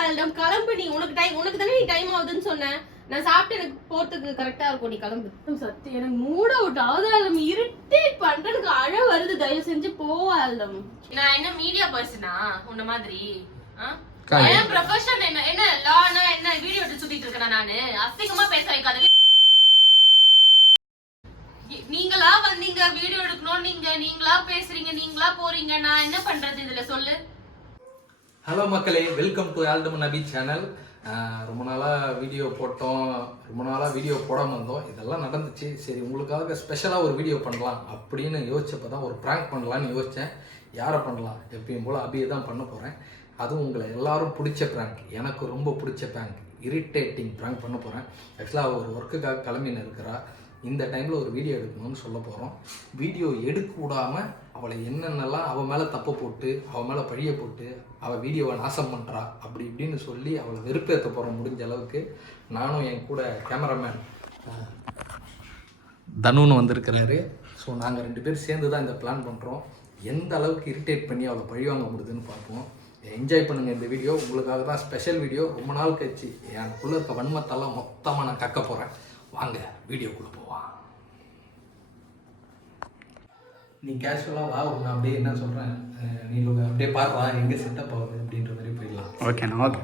Altum கிளம்பு நீ. உனக்கு தானே நீ டைம் ஆகுதுன்னு சொன்னேன். நான் சாப்பிட்டு எனக்கு போறதுக்கு கரெக்டா இருக்கும். நீ கிளம்பு. சத்தியம் எனக்கு மூட அவுட் ஆகுது ஆல்டம். இரிட்டேட் பண்றதுக்கு அழ வருது. தயவு செஞ்சு போ ஆல்டம். நான் என்ன மீடியா பர்சனா உன்ன மாதிரி? என் ப்ரொஃபஷன் என்ன லானா என்ன வீடியோ எடுத்து சுத்திட்டு இருக்கேன் நானு. அசிங்கமா பேச வைக்காத. நீங்களா வந்தீங்க வீடியோ எடுக்கணும், நீங்களா பேசுறீங்க, நீங்களா போறீங்க. நான் என்ன பண்றது இதுல சொல்லு? ஹலோ மக்களே, வெல்கம் டு ஆல்டம் நபி சேனல். ரொம்ப நாளாக வீடியோ போட்டோம், ரொம்ப நாளாக வீடியோ போடாமல் இருந்தோம். இதெல்லாம் நடந்துச்சு. சரி, உங்களுக்காக ஸ்பெஷலாக ஒரு வீடியோ பண்ணலாம் அப்படின்னு யோசிச்சப்போ தான் ஒரு ப்ராங்க் பண்ணலான்னு யோசித்தேன். யாரை பண்ணலாம்? எப்பயும் போல் அபியை தான் பண்ண போகிறேன். அதுவும் உங்களை எல்லாரும் பிடிச்ச ப்ராங்க், எனக்கு ரொம்ப பிடிச்ச ப்ராங்க், இரிட்டேட்டிங் ப்ராங்க் பண்ண போகிறேன். ஆக்சுவலாக ஒரு ஒர்க்குக்காக கிளம்பின்னு இருக்கிறா. இந்த டைமில் ஒரு வீடியோ எடுக்கணும்னு சொல்ல போகிறோம். வீடியோ எடுக்க விடாமல் அவளை என்னென்னலாம் அவள் மேலே தப்பை போட்டு, அவள் மேலே பழிய போட்டு, அவள் வீடியோவை நாசம் பண்ணுறா அப்படி இப்படின்னு சொல்லி அவளை வெறுப்பேற்ற போகிறோம் முடிஞ்ச அளவுக்கு. நானும் என் கூட கேமராமேன் தனுன்னு வந்திருக்கிறாரு. ஸோ நாங்கள் 2 பேர் சேர்ந்து தான் இந்த பிளான் பண்ணுறோம். எந்த அளவுக்கு இரிட்டேட் பண்ணி அவளை பழிவாங்க முடியுதுன்னு பார்ப்போம். என்ஜாய் பண்ணுங்கள் இந்த வீடியோ. உங்களுக்காக தான் ஸ்பெஷல் வீடியோ. ரொம்ப நாள் கழிச்சு எனக்குள்ளே இருக்க வன்மத்தெல்லாம் மொத்தமாக நான் கக்க போகிறேன். வாங்க வீடியோக்குள்ளே போவா. நீ கேஷுவலாக வா. நான் அப்படியே என்ன சொல்கிறேன், நீ அப்படியே பாடுறா எங்கே செட்டப் ஆகுது அப்படின்ற மாதிரி போயிடலாம். ஓகேண்ணா, ஓகே.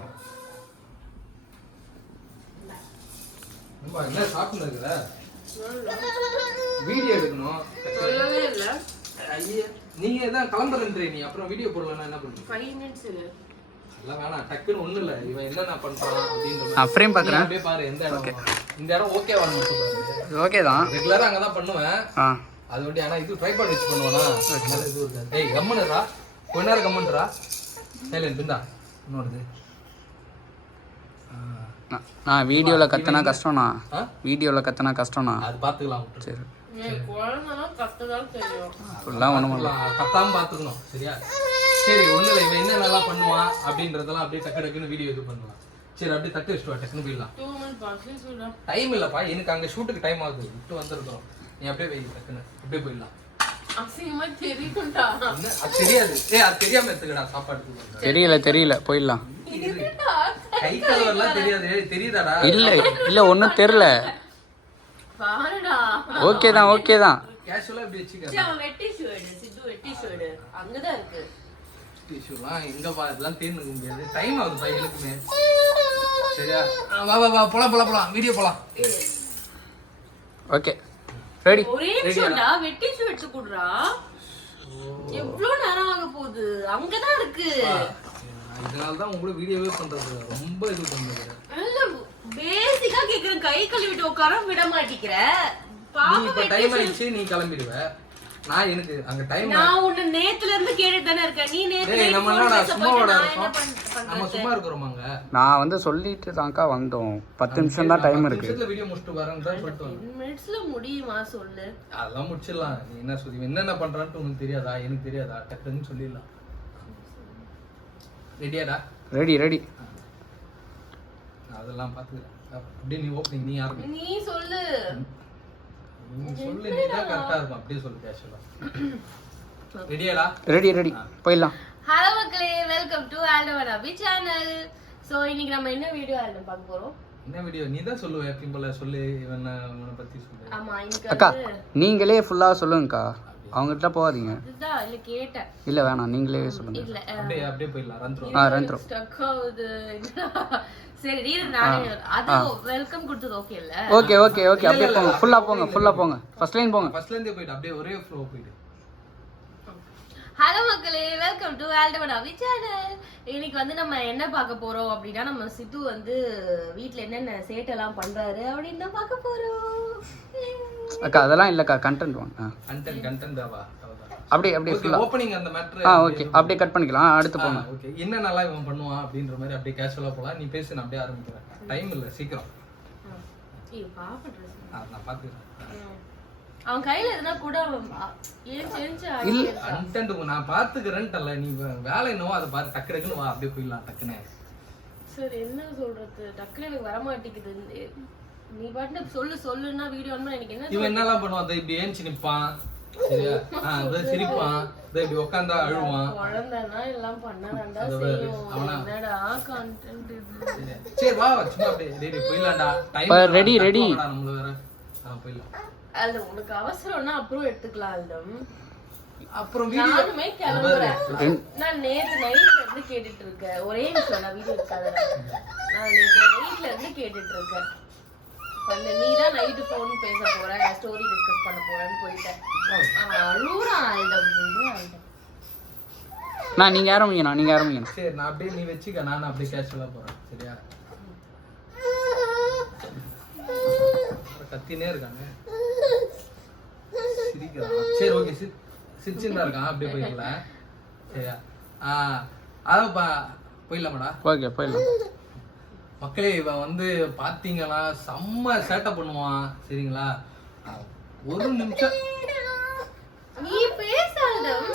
என்ன சாப்பிட்டு இருக்கிற? வீடியோ எடுக்கணும். சொல்லவே இல்ல. ஐயா, நீங்கள் தான் கிளம்புறேன்றே. நீ அப்புறம் வீடியோ போடலன்னா என்ன பண்ணுறீங்க? 5 minutes இல்லை. எல்லாம் வேணாம், டக்குன்னு ஒன்றும் இல்லை. இவன் என்னென்ன பண்ணுறான் அப்படின்ற ஃப்ரேம் பார்க்குறேன். அப்படியே பாரு எந்த இடம். இந்த இடம் ஓகே வரணும் சொல்லுவாங்க. ஓகே தான், ரெகுலராக அங்கே தான் பண்ணுவேன். அது வண்டி. ஆனால் இது ட்ரைபாட் வச்சு பண்ணுவானா? இது இருக்காது. ஏய் கம்மனுறா, கொஞ்ச நேரம் கம்மன்றா. Silent Pinta இன்னொருது. நான் வீடியோவில் கற்றுனா கஷ்டம்ண்ணா. வீடியோவில் கற்றுனா கஷ்டம்ண்ணா. அது பார்த்துக்கலாம். சரி, ஃபுல்லாக ஒன்றும் கத்தாமல் பார்த்துக்கணும். சரியா? சரி, ஒன்றும் இல்லை. இவன் என்ன நல்லா பண்ணுவான் அப்படின்றதெல்லாம் அப்படியே டக்கு டக்குன்னு வீடியோ இது பண்ணுவான். சரி, அப்படியே தட்டு வச்சுட்டு வா, டக்குன்னு போயிடலாம். டைம் இல்லைப்பா, எனக்கு அங்கே ஷூட்டுக்கு டைம் ஆகுது. விட்டு வந்துருக்கோம். நீ அப்படியே வை, டக்குன்னு அப்படியே போயிடலாம். தெரியாது. அது தெரியாம எடுத்துக்கடா சாப்பாடு. தெரியல போயிடலாம். கை கலவெல்லாம் தெரியாது. தெரியுதாடா? இல்லை ஒன்றும் தெரியல. ஓகே தான். கேஷுவலா இப்படி வச்சுக்க. டிஷ்யூலாம் எங்கப்பா? இதெல்லாம் தேர்ந்துக்க முடியாது. டைம் ஆகுது பையனுக்குமே. சரியா? வா போலாம் வீடியோ போலாம். Okay, ready. ஒரே நிமிஷம்டா, வெட்டி ஷூ எடுத்து குடுறா. எவ்வளவு நேரம் ஆக போகுது? அங்கதான் இருக்கு. இதனால தான் உங்க கூட வீடியோவே பண்றது ரொம்ப இது பண்றது. இல்ல, பேசிக்கா கேக்குறேன். கை கழுவிட்டு உட்கார விட மாட்டேங்கிற. நீ இப்ப டைம் ஆயிடுச்சு, நீ கிளம்பிடுவ. நான் எனக்கு அங்க டைம். நான் உன்னை நேத்துல இருந்து கேட்டுட்டு தானே இருக்கேன். நீ நேத்துல நம்ம என்னடா சும்மாவோட இருக்கோம்? நம்ம சும்மா இருக்கிறோமாங்க? நான் வந்து சொல்லிட்டு தான்க்கா வந்தோம். 10 நிமிஷம் தான் டைம் இருக்கு. நிமிஷத்துல வீடியோ முடிச்சிட்டு வரேன்னு தான் சொல்லிட்டு வந்தேன். 10 மினிட்ஸ்ல முடியுமா சொல்லு? அதெல்லாம் முடிச்சிடலாம். நீ என்ன சொல்லி என்னென்ன பண்றான்னு உனக்கு தெரியாதா? எனக்கு தெரியாதா? டக்குன்னு சொல்லிடலாம். ரெடியாடா? ரெடி. அதெல்லாம் பாத்துக்கிறேன். அப்படியே நீ ஓப்பனிங் நீ ஆரம்பி. நீ சொல்லு. நீ சொல்லு, நீ தான் கரெக்டா இருக்கும். அப்படியே சொல்லு கேஷுவலா. ரெடியாடா? ரெடி போயிடலாம். ஹலோ மக்களே, வெல்கம் டு ஆல்டம் நபி சேனல். சோ இன்னைக்கு நம்ம என்ன வீடியோ ஆல்டம் பார்க்க போறோம்? என்ன வீடியோ? நீ தான் சொல்லுவ. எப்பயும் போல சொல்லு. இவனை பத்தி சொல்லு. ஆமா, அக்கா இன்னைக்கு நீங்களே ஃபுல்லாக சொல்லுங்கக்கா. அவங்ககிட்ட போகாதீங்க. இதுதான் இல்ல கேட்டேன். இல்லை வேணாம், நீங்களே சொல்லுங்க. இல்ல அப்படியே போயிடலாம். Run throw. ஸ்டக் ஆகுது. சரி, நீ நானே அது வெல்கம் கொடுத்தது ஓகே இல்ல? ஓகே அப்படியே போங்க. ஃபுல்லா போங்க. ஃபர்ஸ்ட் லைன் போங்க. ஃபர்ஸ்ட்ல இருந்தே போய்டு. அப்படியே ஒரே ஃப்ளோ போய்டு. ஹலோ மக்களே, வெல்கம் டு ஆல்டம் நபி சேனல். இன்னைக்கு வந்து நம்ம என்ன பார்க்க போறோம் அப்படின்னா, நம்ம சித்து வந்து வீட்ல என்னென்ன சேட்டெல்லாம் பண்றாரு அப்படின்னு தான் பார்க்க போறோம். அக்கா அதெல்லாம் இல்லக்கா, கண்டென்ட் வாங்க. கண்டென்ட் ஆவா? அப்படியே ஃபுல்லா ஓபனிங் அந்த மேட்டர். ஓகே, அப்படியே கட் பண்ணிக்கலாம். அடுத்து போங்க. ஓகே, என்ன நல்லா இவன் பண்ணுவான் அப்படின்ற மாதிரி அப்படியே கேஷுவலா போலாம். நீ பேசு, நான் அப்படியே ஆரம்பிக்கிறேன். டைம் இல்ல, சீக்கிரம். நான் பாத்துக்கிறேன். அவன் கையில எதுனா கூட கண்டென்ட் நான் பாத்துக்கிறேன்ட்டல. நீ வேலை என்னவோ அதை பாரு. டக்குன்னு வா, அப்படியே போயிடலாம் டக்குன்னு. சரி, என்ன சொல்றது? டக்குன்னு எனக்கு வர மாட்டேங்குது. நீ பாட்டு சொல்லுன்னா வீடியோ எனக்கு என்ன. இவன் என்னெல்லாம் பண்ணுவான்? இப்படி ஏஞ்சி நிப்பான். சரியா? சிரிப்பான். இப்படி உட்காந்தா அழுவான். குழந்தைன்னா எல்லாம் பண்ணாதான்டா செய்யும். என்னடா கண்டென்ட் இது. சரி வா சும்மா அப்படியே டேய் போயிடலாம்டா டைம் ரெடி ரெடி நம்மள வேற போயிடலாம் அல்ல உனக்கு அவசரம்னா அப்புறம் எடுத்துக்கலாம் அல்டம். அப்புறம் வீடியோ நானுமே கிளம்புறேன். நான் நேத்து நைட்ல இருந்து கேட்டுட்டு இருக்கேன். ஒரே நிமிஷம் நான் வீடியோ எடுக்காதடா. நான் நேத்து நைட்ல இருந்து கேட்டுட்டு இருக்கேன். நீ தான் நைட்டு போன் பேச போற, ஸ்டோரி டிஸ்கஸ் பண்ண போறேன்னு போயிட்டேன். அழுறான் அல்டம். நீங்க ஆரம்பிங்க சரி நான் அப்படியே நீ வெச்சுக்க, நான் அப்படியே கேஷுவலா போறேன். சரியா? கத்தினே இருக்கானே சிரிக்கிறான். சரி ஓகே சிரிச்சுதான் இருக்கான். அப்படியே போயிடலாம். சரியா? அதான் போயிடலாமாடா? ஓகே போயிடலாம். மக்களே இவன் வந்து பாத்தீங்கன்னா செம்ம சேட்டை பண்ணுவான். சரிங்களா? ஒரு நிமிஷம் நீ பேசாதம்.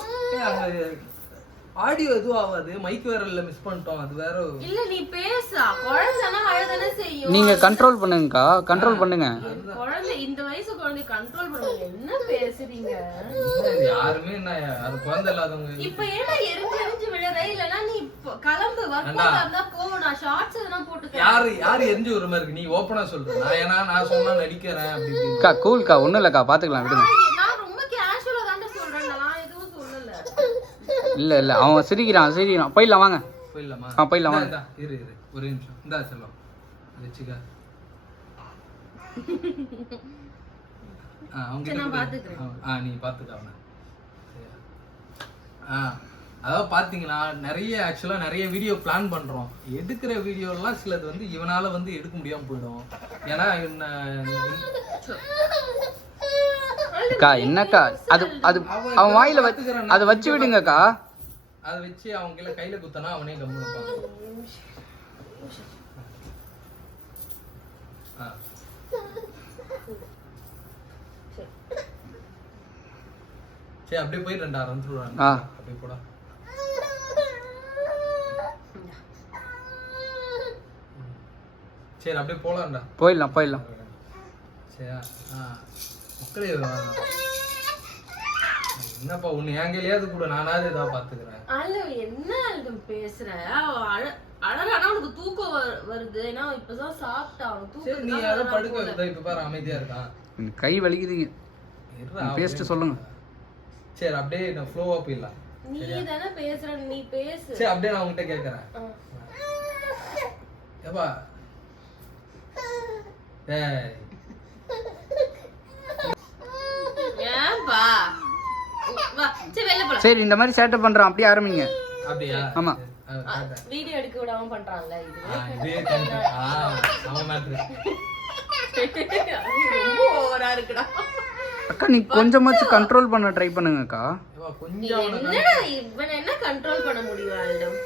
ஆடியோ எதுவும் ஆகாது, மைக் வேற இல்ல, மிஸ் பண்ணிட்டோம். அது வேற இல்ல நீ பேசா. குழந்தைனா அழதானே செய்யும். நீங்க கண்ட்ரோல் பண்ணுங்கக்கா, கண்ட்ரோல் பண்ணுங்க. குழந்தை இந்த வயசு குழந்தை கண்ட்ரோல் பண்ணுங்க. என்ன பேசுறீங்க? யாருமே என்ன அது குழந்தை இல்லாதவங்க. இப்ப ஏன்னா எரிஞ்சு விழற இல்லனா நீ கிளம்பு. வர்க்கா இருந்தா போ. நான் ஷார்ட்ஸ் எதனா போட்டுக்க. யாரு எரிஞ்சு ஒரு மாதிரி இருக்கு? நீ ஓபனா சொல்ற. நான் சொன்னா நடிக்கிறேன் அப்படி அக்கா கூல்க்கா, ஒண்ணும் இல்லக்கா, பாத்துக்கலாம் விடுங்க. நான் ரொம்ப கேஷுவலா தான் சொல்றேன். நான் எதுவும் சொல்லல. இல்ல அவன் சிரிக்கிறான். போயிடலாம் வாங்க. போயிடலாமா? போயிடலாம் வாங்க. இரு ஒரு நிமிஷம். இந்தா செல்லம் வெச்சுக்க. அவங்க நான் பாத்துக்கிறேன். நீ பாத்துக்க அவனை. அதாவது பாத்தீங்கன்னா நிறைய வீடியோ பிளான் பண்றோம். எடுக்கிற வீடியோ எல்லாம் சிலது வந்து இவனால வந்து எடுக்க முடியாம போயிடும். ஏன்னா அக்கா என்னக்கா அது அவன் வாயில அதை வச்சு விடுங்கக்கா. அதை வச்சு அவங்க கையில குத்தனா அவனே கம்முனுப்பான். சரி அப்படியே போயிட்டு ஆரம்பிச்சுடுவாங்க. அப்படியே போடா. சரி அப்படியே போலாம்டா. போயிடலாம். சரியா? மக்களே என்னப்பா உன்னை ஏங்கலையாவது கூட நானாவது ஏதாவது பாத்துக்கிறேன். என்ன அல்டம் பேசுற? அழகானா உனக்கு தூக்கம் வருது. ஏன்னா இப்பதான் சாப்பிட்டா தூக்கம். நீ யாரும் படுக்க வைக்கிறதா? இப்ப பாரு அமைதியா இருக்கான். கை வலிக்குதுங்க. பேசிட்டு சொல்லுங்க. சரி அப்படியே நான் ஃப்ளோவா போயிடலாம். நீ தானே பேசுற, நீ பேசு. சரி அப்படியே நான் உன்கிட்ட கேட்கறேன். ஏப்பா சரி இந்த மாதிரி சேட்டை பண்றான். அப்படியே ஆரம்பிங்க. அப்படியா? ஆமா. வீடியோ எடுக்க விடாம பண்றான்ல இது. அவன் மேட்ரு ரொம்ப ஓவரா இருக்குடா. அக்கா நீ கொஞ்சமாச்சும் கண்ட்ரோல் பண்ண ட்ரை பண்ணுங்கக்கா. கொஞ்சம் என்னடா இவனை என்ன கண்ட்ரோல் பண்ண முடியும் அல்டம்?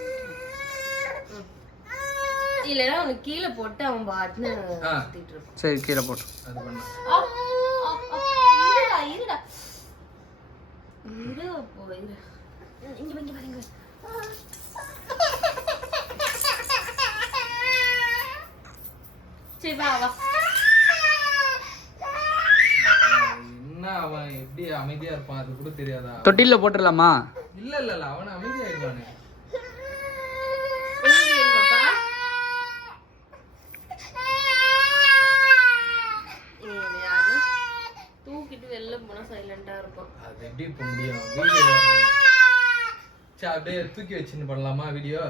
இல்லனா அவனுக்கு கீழே போட்டு அவன் பாட்டுன்னு சுத்திட்டு இருப்பான். சரி கீழே போட்டு அது பண்ணு. இருடா போய் இங்க பாருங்க. சரி வா. என்ன அவன் எப்படி அமைதியா இருப்பான் அது கூட தெரியாதா? தொட்டில போட்டுடலாமா? இல்ல அவன் அமைதியாயிடுவானே. தூக்கிட்டு வெளில போனா சைலண்டா இருக்கும். அது எப்படி இப்ப முடியும்? வீடியோ சரி அப்படியே தூக்கி வச்சுன்னு பண்ணலாமா வீடியோ?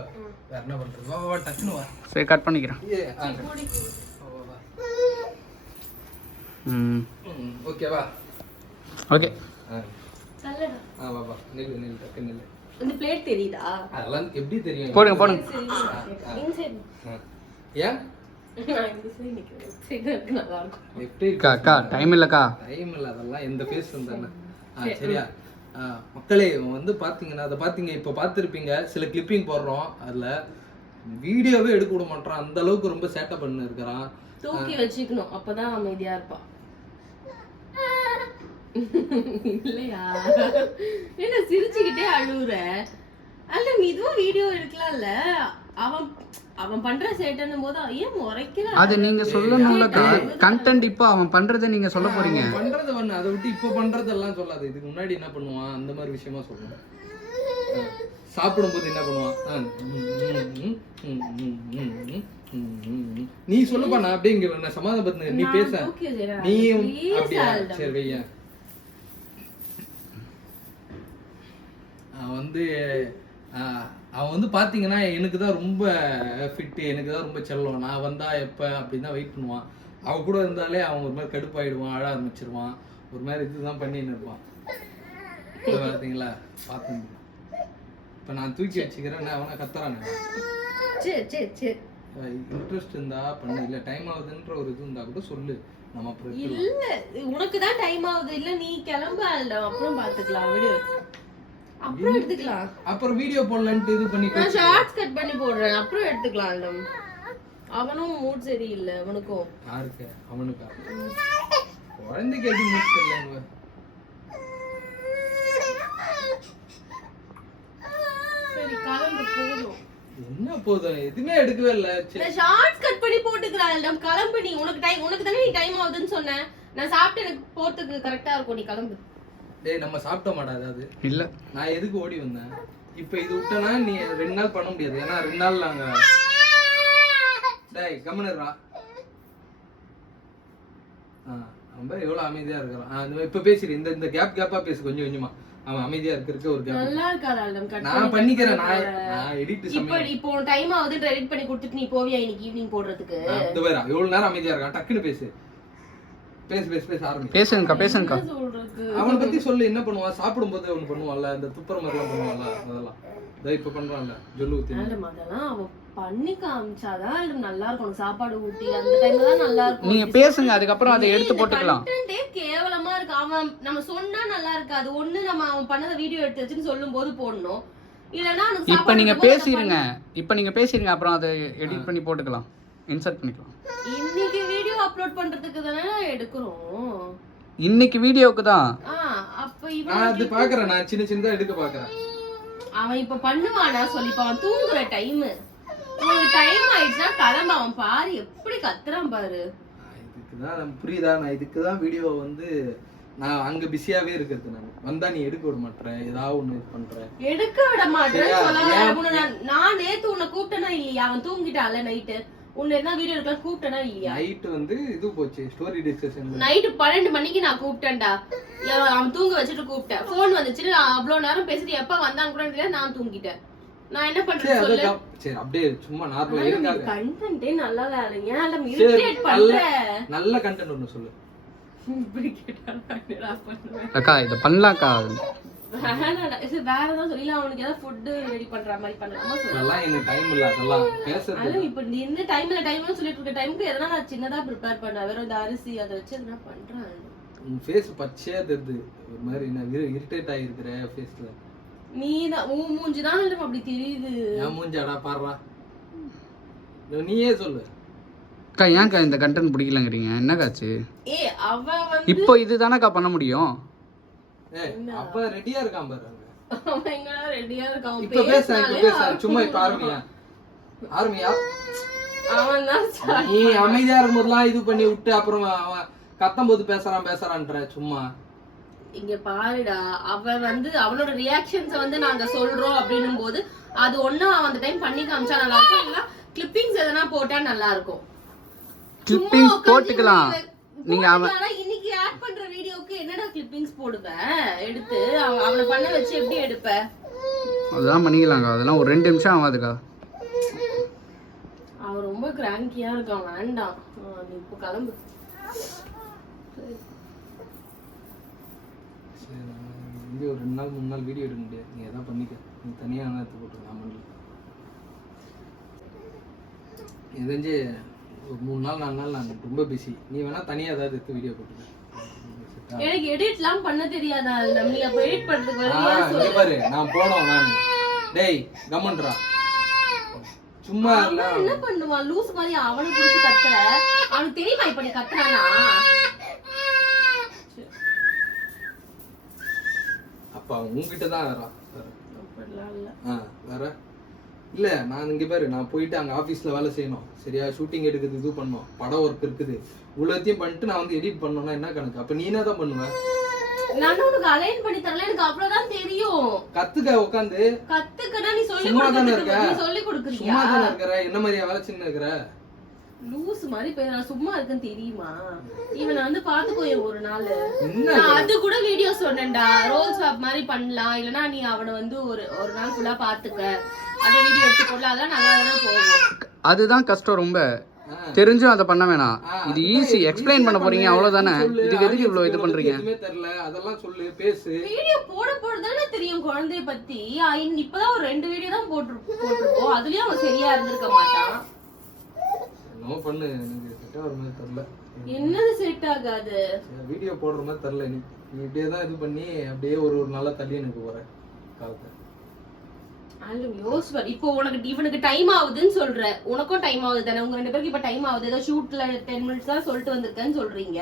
வேற என்ன பண்றது? வா டக்குனு வா. சரி கட் பண்ணிக்கிறேன். ஓகேவா? ஓகே. வா நில்லு டக்கு நில்லு. இந்த பிளேட் தெரியுதா? அதெல்லாம் எப்படி தெரியும்? போடுங்க. ஏன்? அக்கா டைம் இல்லக்கா. டைம் இல்ல அதெல்லாம் எந்த ஃபேஸ் வந்தானே. சரியா? மக்களே வந்து பாத்தீங்கன்னா அதை பாத்தீங்க இப்ப பாத்துருப்பீங்க. சில கிளிப்பிங் போடுறோம். அதுல வீடியோவே எடுக்க விட மாட்டான். அந்த அளவுக்கு ரொம்ப சேட்டை பண்ணி இருக்கிறான். தூக்கி வச்சுக்கணும் அப்பதான் அமைதியா இருப்பான். இல்லையா? என்ன சிரிச்சுக்கிட்டே அழுவுற? அல்ல நீ இதுவும் வீடியோ எடுக்கலாம்ல. அவன் பண்ற சேட்டன்னும் போது ஏன் முறைக்கிற? அது நீங்க சொல்லணும்லக்கா. கண்டென்ட் இப்போ அவன் பண்றதை நீங்க சொல்ல போறீங்க. பண்றது பண்ணு. அதை விட்டு இப்ப பண்றதெல்லாம் சொல்லாது. இதுக்கு முன்னாடி என்ன பண்ணுவான் அந்த மாதிரி விஷயமா சொல்லணும். சாப்பிடும்போது என்ன பண்ணுவான்? நீ சொல்லுப்பா, நான் அப்படியே இங்க நான் சமாதானப்படுத்த, நீ பேச. நீ அப்படியா? சரி வையா. அவன் வந்து பாத்தீங்கன்னா எனக்கு தான் ரொம்ப ஃபிட்டு, எனக்கு தான் ரொம்ப செல்லம். நான் வந்தா எப்ப அப்படின்னு தான் வெயிட் பண்ணுவான். அவன் கூட இருந்தாலே அவன் ஒரு மாதிரி கடுப்பாயிடுவான், அழ ஆரம்பிச்சிருவான், ஒரு மாதிரி இதுதான் பண்ணின்னு இருப்பான். பாத்தீங்களா? பார்த்தேன். இப்ப நான் தூக்கி வச்சுக்கிறேன், அவனை கத்துறானே. இன்ட்ரெஸ்ட் இருந்தா பண்ணு, இல்ல டைம் ஆகுதுன்ற ஒரு இது இருந்தா கூட சொல்லு, நம்ம அப்புறம். இல்ல உனக்கு தான் டைம் ஆகுது, இல்ல நீ கிளம்ப, அப்புறம் பாத்துக்கலாம், விடு, அப்புறம் எடுத்துக்கலாம். அப்புறம் வீடியோ போடலாம்னு இது பண்ணி நான் ஷார்ட்ஸ் கட் பண்ணி போடுறேன், அப்புறம் எடுத்துக்கலாம். அவனும் மூட் சரியில்லை. அவனுக்கும் யாருக்கு? அவனுக்கா? குழந்தைக்கு எப்படி மூட் சரியில்லை? சரி கிளம்பு, போதும். என்ன போதும்? எதுவுமே எடுக்கவே இல்ல. ஷார்ட்ஸ் கட் பண்ணி போட்டுக்கலாம். கிளம்பு நீ, உனக்கு தானே நீ டைம் ஆகுதுன்னு சொன்னேன். நான் சாப்பிட்டு எனக்கு போறதுக்கு கரெக்டா இருக்கும், நீ கிளம்பு. டேய் நம்ம சாப்பிட்ட மாட்டா அதாவது இல்ல, நான் எதுக்கு ஓடி வந்தேன்? இப்ப இது விட்டனா நீ 2 நாள் பண்ண முடியாது, ஏன்னா 2 நாள் நாங்க. டேய் கம்முனுடா. அவன் எவ்வளவு அமைதியா இருக்கான். இப்ப பேசிடு, இந்த கேப்பா பேசு, கொஞ்சம் கொஞ்சமா. அவன் அமைதியா இருக்க ஒரு கேப். நல்லா இருக்காதா? நான் பண்ணிக்கிறேன், நான் எடிட் இப்போ டைம் ஆகுது, எடிட் பண்ணி கொடுத்துட்டு நீ போவியா இன்னைக்கு ஈவினிங் போடுறதுக்கு? இந்த வேற எவ்வளவு நேரம் அமைதியா இருக்கான், டக்குன்னு பேசு. பேச ஆரம்பி. பேசுங்கக்கா. அவனை பத்தி சொல்லு, என்ன பண்ணுவான்? சாப்பிடும்போது ஒண்ணு பண்ணுவான்ல, இந்த துப்புற மாதிரி எல்லாம் பண்ணுவான்ல, அதெல்லாம் இப்ப பண்றான்ல, ஜொல்லு ஊத்தி. அதெல்லாம் அவன் பண்ணி காமிச்சாதான் நல்லா இருக்கும். சாப்பாடு ஊட்டி அந்த டைம்ல தான் நல்லா இருக்கும். நீங்க பேசுங்க, அதுக்கப்புறம் அதை எடுத்து போட்டுக்கலாம். கண்டென்ட்டே கேவலமா இருக்கு. அவன் நம்ம சொன்னா நல்லா இருக்காது. ஒண்ணு நம்ம அவன் பண்ணத வீடியோ எடுத்து வச்சுன்னு சொல்லும்போது போடணும், இல்லனா இப்ப நீங்க பேசிருங்க, அப்புறம் அதை எடிட் பண்ணி போட்டுக்கலாம், இன்சர்ட் பண்ணிக்கலாம். இன்னைக்கு வீடியோ அப்லோட் பண்றதுக்கு தானே எடுக்கிறோம். இன்னைக்கு வீடியோக்கு தான். அப்ப நான் அது பாக்குறேன், நான் சின்னதா எடுக்க பாக்குறேன். அவன் இப்ப பண்ணுவானா சொல்லிப்பா, அவன் தூங்குற டைம். உனக்கு டைம் ஆயிடுச்சுன்னா கிளம்ப. அவன் பாரு எப்படி கத்துறான் பாரு. இதுக்குதான் புரியுதா? நான் இதுக்குதான் வீடியோ வந்து நான் அங்க பிஸியாவே இருக்கிறது. நான் வந்தா நீ எடுக்க விட மாட்டேன், ஏதாவது ஒண்ணு பண்ற. எடுக்க விட மாட்டேன். நான் நேத்து உன்னை கூப்பிட்டனா இல்லையா? அவன் தூங்கிட்டான்ல நைட்டு. உன்னை என்ன வீடியோ எடுக்கலாம் கூப்பிட்டனா இல்லையா? நைட் வந்து இது போச்சு, ஸ்டோரி டிஸ்கஷன். நைட்டு 12 மணிக்கு நான் கூப்பிட்டேன்டா. அவன் தூங்க வச்சுட்டு கூப்பிட்டேன். போன் வந்துச்சு, நான் அவ்வளவு நேரம் பேசிட்டு எப்ப வந்தான்னு கூட தெரியல, நான் தூங்கிட்டேன். நான் என்ன பண்றது சொல்லு? சரி அப்படியே சும்மா நார்மலா இருக்காங்க. கண்டென்ட்டே நல்லா இல்லைங்க. அத இரிட்டேட் பண்ற. நல்ல கண்டென்ட் ஒன்னு சொல்லு. இப்படி கேட்டா என்னடா பண்ணுவேன்? அக்கா இத பண்ணலாம்க்கா. வேணாடா. இது வேற ஏதாவது சொல்லி அவனுக்கு ஏதாவது ஃபுட் ரெடி பண்ற மாதிரி பண்ணலாமா சொல்லு. அதெல்லாம் எனக்கு டைம் இல்ல, அதெல்லாம் பேசுறது. அத இப்ப நீ என்ன டைம்னு சொல்லிட்டு இருக்க டைம்க்கு எதனா நான் சின்னதா ப்ரிப்பேர் பண்ண, வெறும் இந்த அரிசி அத வச்சு எதனா பண்றேன். உன் ஃபேஸ் பச்சையா தெரியுது, ஒரு மாதிரி நான் இரிட்டேட் ஆயிருக்குற ஃபேஸ்ல. நீதான் உன் மூஞ்சி தான் இல்ல அப்படி தெரியுது. என் மூஞ்சாடா பாறா, நீயே சொல்லு. அக்கா ஏன்க்கா இந்த கண்டென்ட் பிடிக்கலங்கறீங்க? என்னக்காச்சு? அவ வந்து இப்போ இதுதானக்கா பண்ண முடியும். அப்ப ரெடியா இருக்கான் பாரு. அவன் எங்க ரெடியா இருக்கான்? இப்ப பேச சும்மா இப்ப ஆர்மியா அவன் தான் நீ அமைதியா இருக்கும்போதெல்லாம் இது பண்ணி விட்டு அப்புறம் அவன் கத்தும்போது பேசுறான்ற சும்மா. இங்க பாருடா, அவன் வந்து அவனோட ரியாக்ஷன்ஸ் வந்து நாங்க சொல்றோம் அப்படின்னும் போது அது ஒண்ணு அவன் அந்த டைம் பண்ணி காமிச்சா நல்லா இருக்கும், இல்ல கிளிப்பிங்ஸ் எதனா போட்டா நல்லா இருக்கும். கிளிப்பிங்ஸ் போட்டுக்கலாம். நீங்க இன்னைக்கு ஆட் பண்ற வீடியோக்கு என்னடா கிளிப்பிங்ஸ் போடுவ? எடுத்து அவனை பண்ண வச்சு எப்படி எடுப்ப? அதெல்லாம் பண்ணிக்கலாம்க்கா, அதெல்லாம் ஒரு 2 நிமிஷம் ஆகாதுக்கா. அவன் ரொம்ப கிராங்கியா இருக்கான், வேண்டாம். நீ இப்போ கிளம்பு. இங்கே ஒரு 2 நாள் 3 நாள் வீடியோ எடுக்க முடியாது, நீ எதாவது பண்ணிக்க. நீ தனியாக எடுத்து போட்டுருக்கலாம் பண்ணல. எதாச்சு ஒரு 3 நாள் 4 நாள் நான் ரொம்ப பிஸி. நீ வேணா தனியாக ஏதாவது எடுத்து வீடியோ போட்டுக்க. எனக்கு எடிட்லாம் பண்ண தெரியாதா? நீ அப்ப எடிட் பண்றதுக்கு வரியா சொல்லு. பாரு நான் போறோம் நான். டேய் கம்மன்றா. சும்மா இல்ல. என்ன பண்ணுவான் லூஸ் மாதிரி அவனை புடிச்சு கத்துற? அவனுக்கு தெரியுமா இப்ப நீ கத்துறானா? அப்ப உன்கிட்ட தான் வரான். அப்படிலாம் இல்ல. வேற இல்ல. நான் இங்க பாரு, நான் போயிட்டு அங்க ஆபீஸ்ல வேலை செய்யணும், சரியா? ஷூட்டிங் எடுக்குது, இது பண்ணணும், படம் ஒர்க் இருக்குது, இவ்வளோத்தையும் பண்ணிட்டு நான் வந்து எடிட் பண்ணணும்னா என்ன கணக்கு? அப்ப நீ என்ன தான் பண்ணுவ? நான் உனக்கு அலைன் பண்ணி தரல, எனக்கு அவ்வளவுதான் தெரியும். கத்துக்க உட்காந்து. கத்துக்கனா நீ சொல்லி சும்மா தானே இருக்க. நீ சொல்லி கொடுக்குறியா? சும்மா தானே இருக்கற. என்ன மாதிரியா வேலை சின்ன இருக்கற? லூஸ் மாதிரி பேர். நான் சும்மா இருக்கேன்னு தெரியுமா? இவனை வந்து பாத்துக்கோயே ஒரு நாள். என்ன நான் அது கூட வீடியோ சொன்னேன்டா, ரோல் ஸ்வாப் மாதிரி பண்ணலாம், இல்லனா நீ அவனை வந்து ஒரு நாள் ஃபுல்லா பாத்துக்க, அத வீடியோ எடுத்து போடலாம், அதெல்லாம் நல்லா தானே போகும். அதுதான் கஷ்டம் ரொம்ப. தெரிஞ்சும் அதை பண்ண வேணாம். இது ஈஸி. எக்ஸ்பிளைன் பண்ண போறீங்க அவ்வளவுதானே. இதுக்கு எதுக்கு இவ்வளவு இது பண்றீங்க? எதுமே தெரியல, அதெல்லாம் சொல்லு, பேசு. வீடியோ போட தானே தெரியும் குழந்தைய பத்தி. இப்பதான் ஒரு 2 வீடியோ தான் போட்டுருக்கோம், அதுலயும் அவன் சரியா இருந்திருக்க மாட்டான். என்னமோ பண்ணு, எனக்கு செட் ஆகுற மாதிரி தெரியல. என்னது செட் ஆகாது? வீடியோ போடுற மாதிரி தெரியல. நீ இப்படியே தான் இது பண்ணி அப்படியே ஒரு நாளா தள்ளி எனக்கு போற காலத்தை. யோசிப்பார். இப்போ இவனுக்கு டைம் ஆகுதுன்னு சொல்ற, உனக்கும் டைம் ஆகுது தானே? உங்க 2 பேருக்கு இப்ப டைம் ஆகுது. ஏதோ ஷூட்ல 10 மினிட்ஸ் தான் சொல்லிட்டு வந்திருக்கேன்னு சொல்றீங்க.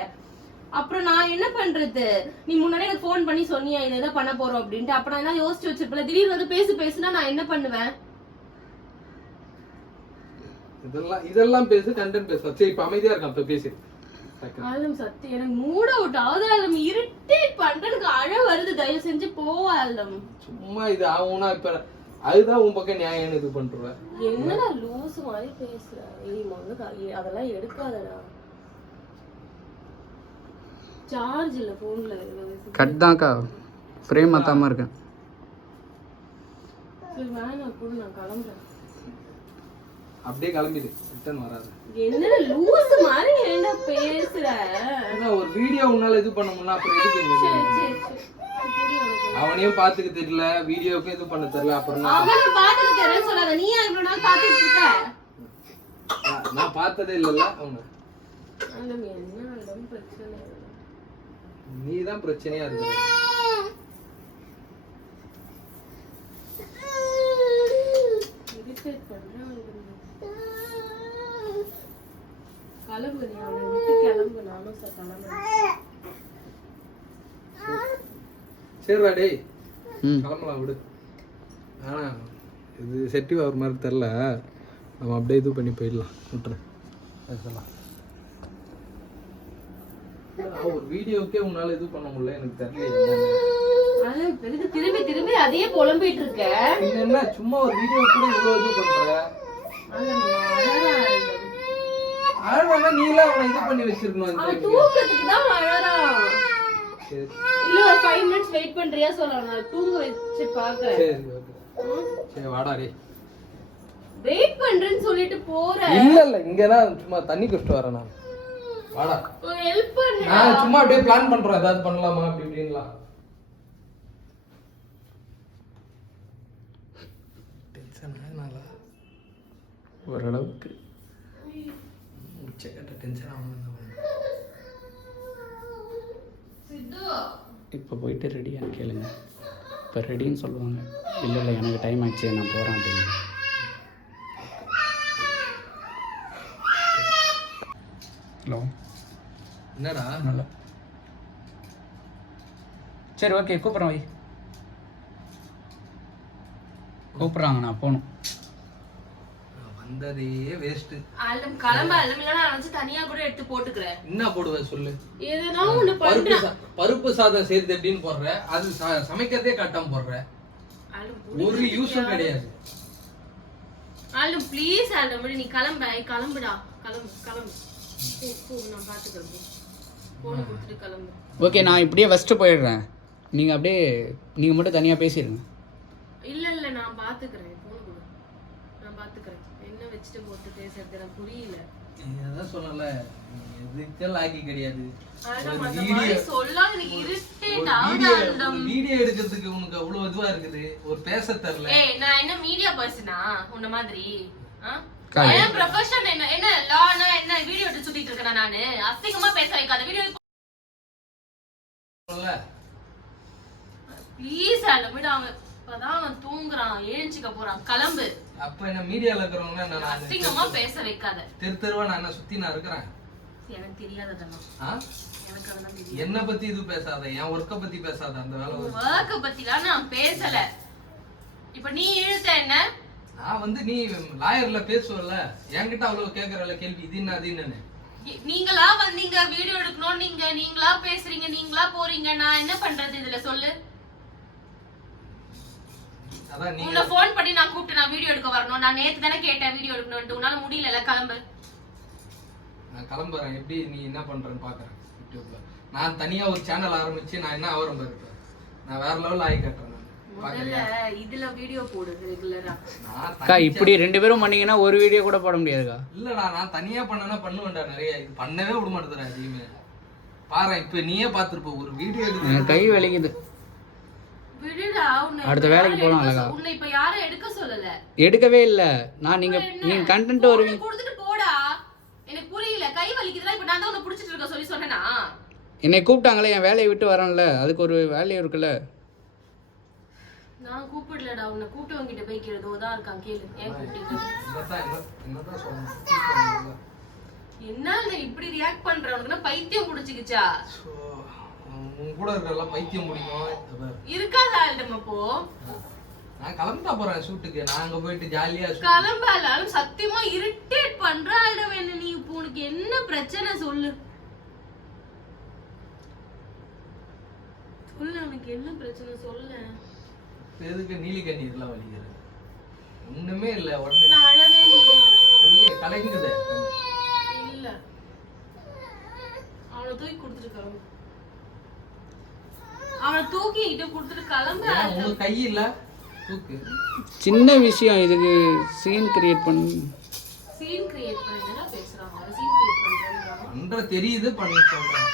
அப்புறம் நான் என்ன பண்றது? நீ முன்னாடி எனக்கு போன் பண்ணி சொன்னியா இதை பண்ண போறோம் அப்படின்ட்டு. அப்ப நான் என்ன யோசிச்சு வச்சிருப்பல. திடீர்னு வந்து பேசுனா நான் என்ன பண்ணுவேன்? இதெல்லாம் பேசு, கண்டென்ட் பேசு. சரி இப்ப அமைதியா இருக்கான், இப்ப பேசு. சத்தி எனக்கு மூட் அவுட் ஆகுது. இரிட்டேட் பண்றதுக்கு அழ வருது. தயவு செஞ்சு போவாலம். சும்மா இது ஆகும்னா இப்ப அதுதான் உன் பக்கம் நியாயம் இது பண்ற. என்னடா லூஸ் மாதிரி பேசுற? அதெல்லாம் எடுக்காதடா. சார்ஜ் இல்ல போன்ல. கட் தான்க்கா. ஃப்ரேம் மாத்தாம இருக்கேன். சரி வேணா கூட நான் கிளம்புறேன். அப்படியே கிளம்பிடு, ரிட்டர்ன் வராது. என்னடா லூஸ் மாதிரி என்ன பேசுற? ஒரு வீடியோ உன்னால இது பண்ண முடியல, அப்புறம் எதுக்கு? சரி அவனையும் பாத்துக்க தெரியல, வீடியோக்கும் இது பண்ண தெரியல. அப்புறம் அவனை பாத்துக்க தெரியலன்னு சொல்லாத. நீ இவ்வளவு நாள் பாத்துட்டு இருக்க. நான் பார்த்ததே இல்லல்ல அவனை. என்ன பிரச்சனை? நீதான் பிரச்சனையா இருக்கு. கிளம்பு, நீ அவனை விட்டு கிளம்பு. நானும் கிளம்புறேன். சரிடா டேய், கிளம்பலாம் விடு. ஆனா இது செட்டிவ் ஆகிற மாதிரி தெரில. நம்ம அப்படியே இது பண்ணி போயிடலாம். விட்டுறேன் பேசலாம். ஒரு வீடியோக்கே உன்னால இது பண்ண முடியல, எனக்கு தெரியல. திரும்பி திரும்பி அதே புலம்பிட்டு இருக்க. என்ன சும்மா ஒரு வீடியோ கூட இவ்வளவு இது பண்ற? அழகான நீலாம் அவனை இது பண்ணி வச்சிருக்கணும். அவன் தூக்கத்துக்கு தான் அழறான். இல்ல ஒரு 5 மினிட்ஸ் வெயிட் பண்றியா சொல்றேன். நான் தூங்க வச்சு பாக்குறேன். சரி ஓகே. சரி வாடா டேய். வெயிட் பண்றேன்னு சொல்லிட்டு போறேன். இல்ல இங்க தான் சும்மா தண்ணி குடிச்சிட்டு வரேன் நான். வாடா. ஒரு ஹெல்ப் பண்ணு. நான் சும்மா அப்படியே பிளான் பண்றேன், ஏதாவது பண்ணலாமா அப்படி இப்படின்லாம். டென்ஷன் ஆனால ஓரளவுக்கு உச்சக்கட்ட டென்ஷன் ஆகுது. இப்போ போயிட்டு ரெடியான்னு கேளுங்க. இப்போ ரெடின்னு சொல்லுவாங்க. இல்லை எனக்கு டைம் ஆச்சு, நான் போகிறேன் அப்படின்னு. ஹலோ என்னடா? நல்லா சரி ஓகே, கூப்பிட்றேன். வை கூப்பிட்றாங்க, நான் போகணும். வந்ததே வேஸ்ட். ஆல்டம் கிளம்ப. ஆல்டம் இல்லனா அரைச்சு தனியா கூட எடுத்து போட்டுக்கறேன். என்ன போடுவே சொல்லு. எதனா ஒன்னு பண்ற. பருப்பு சாதம் செய்து எப்படின்னு போடுற, அது சமைக்கிறதே காட்டாம போடுற. ஒரு யூஸும் கிடையாது. ஆல்டம் ப்ளீஸ் ஆல்டம் நீ கிளம்புடா. கிளம்பு. போ நான் பாத்துக்கறேன். போன் கொடுத்துட்டு கிளம்பு. ஓகே, நான் இப்படியே ஃபர்ஸ்ட் போயிடுறேன். நீங்க மட்டும் தனியா பேசிடுங்க. இல்ல நான் பாத்துக்கறேன். போன் கொடு, நான் பாத்துக்கறேன். என்ன வெச்சிட்டு போட்டு பேசுறது எனக்கு புரியல. அதான் சொல்லல, எதுக்கே லாக்கி கிடையாது. வீடியோ எடுக்கிறதுக்கு உனக்கு அவ்வளவு இதுவா இருக்குது, ஒரு பேச தெரியல. நான் என்ன மீடியா பர்சனா உன்ன மாதிரி? என் ப்ரொஃபஷன் என்ன லானா என்ன வீடியோ எடுத்து சுத்திட்டு இருக்கேன் நானு. அசிங்கமா பேச வைக்காத. வீடியோ ப்ளீஸ் ஆல்டம் விடு. அவன் தூங்குறான், எழுஞ்சிக்க போறான். கிளம்பு. அப்ப என்ன மீடியால இருக்கிறவங்க என்ன அசிங்கமா பேச வைக்காத. தெருவா நான் என்ன சுத்தி நான் இருக்கிறேன். எனக்கு தெரியாததெல்லாம். எனக்கு அதெல்லாம் தெரியாது. என்ன பத்தி இது பேசாத, என் ஒர்க்க பத்தி பேசாத. அந்த வேலை ஒர்க்க பத்திலாம் நான் பேசல. இப்ப நீ இழுத்த என்ன? நான் வந்து நீ லாயர்ல பேசுவல, என்கிட்ட அவ்வளவு கேக்குறல கேள்வி. இது என்ன அது என்னன்னு நீங்களா வந்தீங்க வீடியோ எடுக்கணும், நீங்களா பேசுறீங்க, நீங்களா போறீங்க, நான் என்ன பண்றது இதுல சொல்லு? அதான் நீங்க உன்னை ஃபோன் பண்ணி நான் கூப்பிட்டு நான் வீடியோ எடுக்க வரணும். நான் நேத்து தானே கேட்டேன் வீடியோ எடுக்கணும்னு, உன்னால முடியல, கிளம்பு. நான் கிளம்புறேன். எப்படி நீ என்ன பண்றேன்னு பாக்குறேன் யூடியூப்ல. நான் தனியா ஒரு சேனல் ஆரம்பிச்சு நான் என்ன ஆவரம் பாருப்பேன். நான் வேற லெவல்ல ஆகி கட்டுறேன். முதல்ல இதுல வீடியோ போடு ரெகுலரா. அக்கா இப்படி 2 பேரும் பண்ணீங்கன்னா ஒரு வீடியோ கூட போட முடியாதுக்கா. இல்லடா நான் தனியா பண்ணனா பண்ணுவேன்டா நிறைய. இது பண்ணவே விட மாட்டேதுடா அதிகமே. பாரு இப்ப நீயே பாத்துருப்ப ஒரு வீடியோ எடுத்து கை வலிக்குது. விடுடா உன்னை. அடுத்த வேலைக்கு போலாம் அழகா. உன்னை இப்ப யாரும் எடுக்க சொல்லல. எடுக்கவே இல்ல. நான் நீங்க கண்டென்ட் ஒரு கொடுத்துட்டு போடா. எனக்கு புரியல. கை வலிக்குதுல இப்ப நான் தான் உன்னை புடிச்சிட்டு இருக்க சொல்லி சொன்னேனா? என்னை கூப்பிட்டாங்களே என் வேலையை விட்டு வரேன்ல, அதுக்கு ஒரு வேலையும் இருக்குல்ல. நான் கூப்பிடலடா உன்னை. கூப்பிட்டவங்கிட்ட போய் கேளுதோ தான் இருக்கான், கேளு. ஏன் கூப்பிட்டீங்க? என்னதான் சொல்லணும். என்ன இப்படி ரியாக்ட் பண்ற? உனக்கு பைத்தியம் புடிச்சுக்கிச்சா? உன் கூட இருக்கறலாம் பைத்தியம் முடிக்கும். இருக்காதா இல்லம்மா போ. நான் கிளம்பா போறேன் ஷூட்டுக்கு. நான் அங்க போயிட்டு ஜாலியா கிளம்பாலும் சத்தியமா இரிட்டேட் பண்றாள்ட வேணும் நீ. இப்போ உனக்கு என்ன பிரச்சனை சொல்லு? சொல்லு உனக்கு என்ன பிரச்சனை சொல்லு. எதுக்கு நீலி கண்ணீர்லாம் வலிக்கிற? ஒண்ணுமே இல்ல. உடனே நான் அழவே இல்லையே. இல்லையே கலங்குது. இல்ல அவனை தூக்கி கொடுத்துட்டு கிளம்பு. அவனை தூக்கி கிட்ட கொடுத்துட்டு கிளம்பு. உனக்கு கை இல்ல தூக்கு. சின்ன விஷயம் இதுக்கு சீன் கிரியேட் பண்ணி சீன் கிரியேட் பண்ணி பேசுறாங்க. சீன் கிரியேட் பண்றாங்க தெரியுது பண்ணி சொல்றேன்.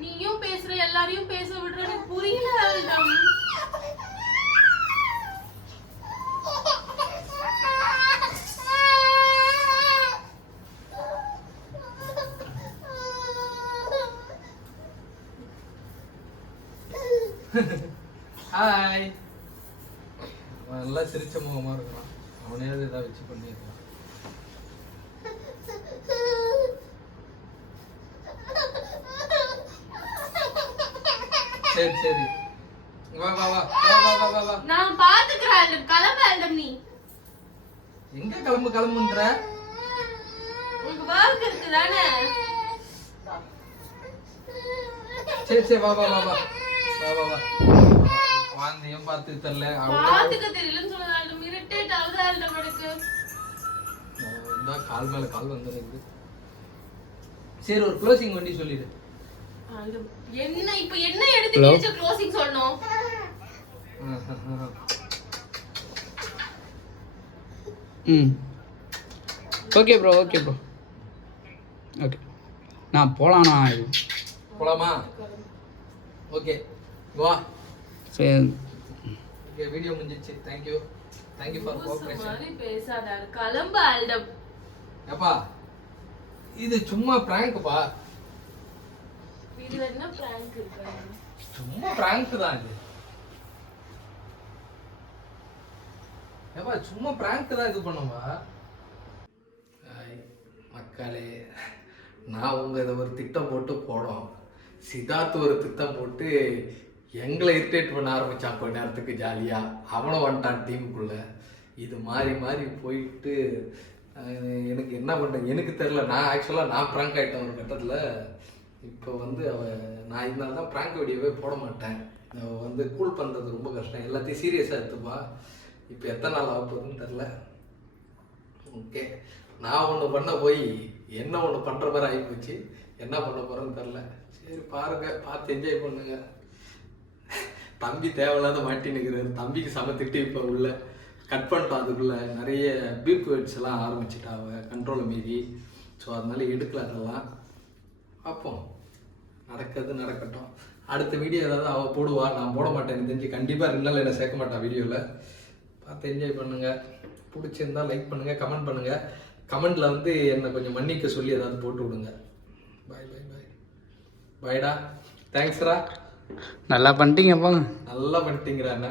நீயும் பேசுற எல்லாரையும் பேச விடுற. எனக்கு புரியல. ஹாய். நல்லா சிரிச்ச முகமா இருக்கான். அவனே ஏதாவது வச்சு பண்ணிருக்கான். சரி சரி வா வா வா வா வா வா வா. நான் பாத்துக்கறேன். கிளம்பு நீ. எங்க கிளம்புன்ற? உனக்கு வர்க் இருக்கு தானே? சரி சரி வா வா வா வா வா வா வா. வாந்தியம் பார்த்து தெரியல. பாத்துக்க தெரியலன்னு சொன்னதால இரிட்டேட் ஆகுதா இல்ல எனக்கு? நான் கால் மேல கால் வந்துருக்கு. சரி ஒரு க்ளோசிங் வண்டி சொல்லிடு. என்ன இப்ப என்ன எடுத்து நீங்க க்ளோசிங் சொல்லணும்? Okay bro okay bro okay. நான் போலாம்ண்ணா. போலாமா? ஓகே வா. சரி ஓகே வீடியோ முடிஞ்சிச்சு. Thank you for cooperation. மாதிரி பேசாத. கிளம்பு ஆல்டம். ஏப்பா இது சும்மா பிராங்க்ப்பா. இதுல என்ன பிராங்க் இருக்கு? சும்மா பிராங்க் தான் இது. ஏப்பா சும்மா பிராங்க் தான் இது பண்ணுவா. மக்களே நான் உங்க இதை ஒரு திட்டம் போட்டு போனோம். சித்தார்த் ஒரு திட்டம் போட்டு எங்களை இரிட்டேட் பண்ண ஆரம்பிச்சான் கொஞ்ச நேரத்துக்கு ஜாலியா. அவனும் வந்துட்டான் டீமுக்குள்ள. இது மாறி மாறி போயிட்டு எனக்கு என்ன பண்ணுறேன் எனக்கு தெரில. நான் ஆக்சுவலாக நான் ப்ராங்க் ஆகிட்டேன் ஒரு கட்டத்தில். இப்போ வந்து நான் இதனால தான் ப்ராங்க் வீடியோவே போட மாட்டேன். வந்து கூல் பண்ணுறது ரொம்ப கஷ்டம். எல்லாத்தையும் சீரியஸாக எடுத்துப்பா. இப்போ எத்தனை நாள் ஆக போகுதுன்னு தெரில. ஓகே நான் ஒன்று பண்ண போய் என்ன ஒன்று பண்ணுற மாதிரி ஆகிப்போச்சு. என்ன பண்ண போகிறேன்னு தெரில. சரி பாருங்கள், பார்த்து என்ஜாய் பண்ணுங்க. தம்பி தேவையில்லாத மாட்டின்னுக்கிறாரு. தம்பிக்கு சமத்திட்டு இப்போ உள்ள கட் பண்ணிட்டோம். அதுக்குள்ளே நிறைய பீப் வேர்ட்ஸ் எல்லாம் ஆரம்பிச்சிட்டா அவள் கண்ட்ரோலை மீறி. ஸோ அதனால எடுக்கல. அதெல்லாம் பார்ப்போம். நடக்கிறது நடக்கட்டும். அடுத்த வீடியோ ஏதாவது அவள் போடுவா. நான் போட மாட்டேன். எனக்கு தெரிஞ்சு கண்டிப்பாக 2 நாள் என்னை சேர்க்க மாட்டான் வீடியோவில். பார்த்து என்ஜாய் பண்ணுங்கள். பிடிச்சிருந்தா லைக் பண்ணுங்கள், கமெண்ட் பண்ணுங்கள். கமெண்டில் வந்து என்னை கொஞ்சம் மன்னிக்க சொல்லி ஏதாவது போட்டு விடுங்க. பாய் பாய் பாய் பாய்டா. தேங்க்ஸ்ரா. நல்லா பண்ணிட்டீங்க போங்க. நல்லா பண்ணிட்டீங்கிறா என்ன.